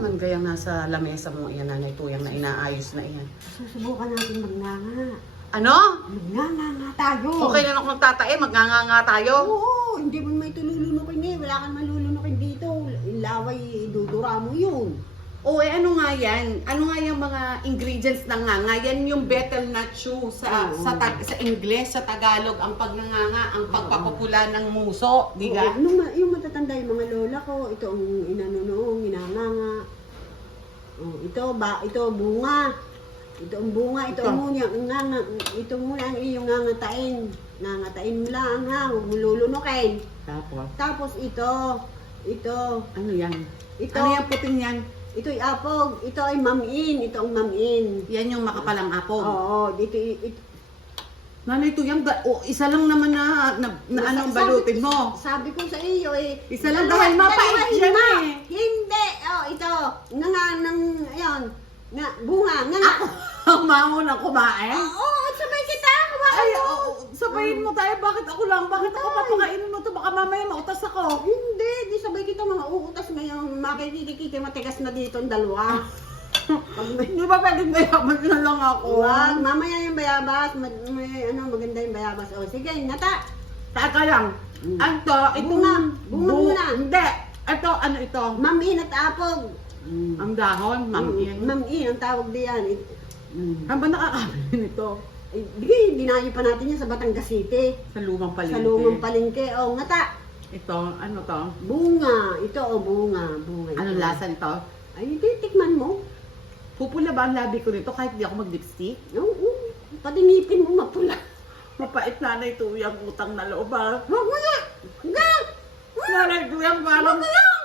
naman gayang nasa lamesa mo iyan, Nanay Tuyang, na inaayos na iyan? Susubukan natin magnanga. Ano? Magnanga nga tayo. Okay na ako nagtatae, magnganga tayo. Oo, hindi mo may tululunukin eh. Wala kang malulunukin dito. Laway, dudura mo yun. O ano nga yan? Ano nga yung mga ingredients ng nganga? Yan yung betel nut shoe sa Ingles, sa Tagalog, ang pagnanganga, ang pagpapupula ng muso, di ba? Oo, yung matatanda yung mga lola ko, ito ang inanonoong, inanganga. Oh, ito bunga. Ito ang bunga, ito ang muna, ito muna ang iyong ngangatain. Ngangatain mo lang ha, huwag mo lulunukin. Tapos ito, Ano yan? ito, Ano yung puting yan? ito ay apog, ito ay mamin, ito ang mamin. Yan yung makapalang apog. Oo, dito, ito, Nanay Tuyang, isa lang naman na anong balutin mo. Sabi ko sa iyo eh. Isa lang dahil mapait yan eh. Hindi, ito, ayun, bunga, Mango na kumain? at sabay kita, kumain Ay, mo. sabayin mo tayo. Bakit ako lang? Bakit ako papakainin mo to? Baka mamaya mautas ako. Hindi, di sabay kita mga uutas ngayon, makikikiki matigas na dito ang dalawa. Hindi ba pwedeng mayaman na lang ako? Wag, mamaya yung bayabas, maganda yung bayabas. O, sige, nata. Taka lang. Ito, ito Bunga muna. Hindi. Ito, ano ito? Mamin at apog. Ang dahon, mamin. Mamin, ang tawag diyan. Ano ba nakakabili nito? Dinayo pa natin yan sa Batangas City. Sa lumang palengke. Sa lumang palengke. O, ngata. Ito, ano to? Bunga. Ito, bunga. Bunga. Anong lasa nito? Ay, titikman mo. Pupula ba ang labi ko nito kahit di ako mag-lipstick? Oo. Patinipin mo mapula. Mapait Nanay Tuyang, utang na loob ah. Wag mo na. Hanggang. Nanay Tuyang, Wag parang... mo lang.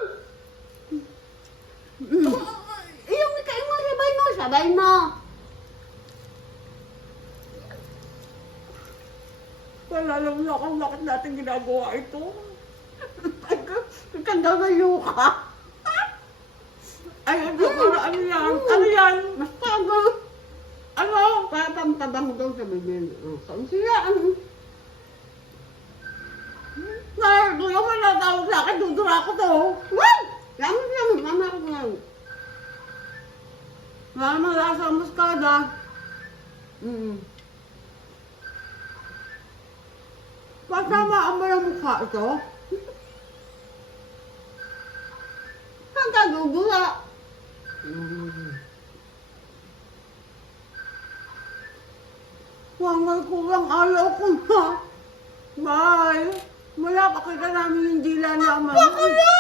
Iyong ikain mo, sabay mo. Sabay mo. Wala lang na kung bakit natin ginagawa ito. Kagagayo ka. Ay, ano yan? Ano yan? Mas tago. Ano? Papampabang daw sa bibig. Saan sila? Nanay Tuyang, may natawag sa akin, dudura ko to. Wag! Lamang lang. Mama ko lang. Mama, lasa ang muskada. Pagtamaan mo yung mukha ito? Pagkagugula. May kulang alaw ko na. Bye. Wala pa kita namin yung dila naman. Bakala!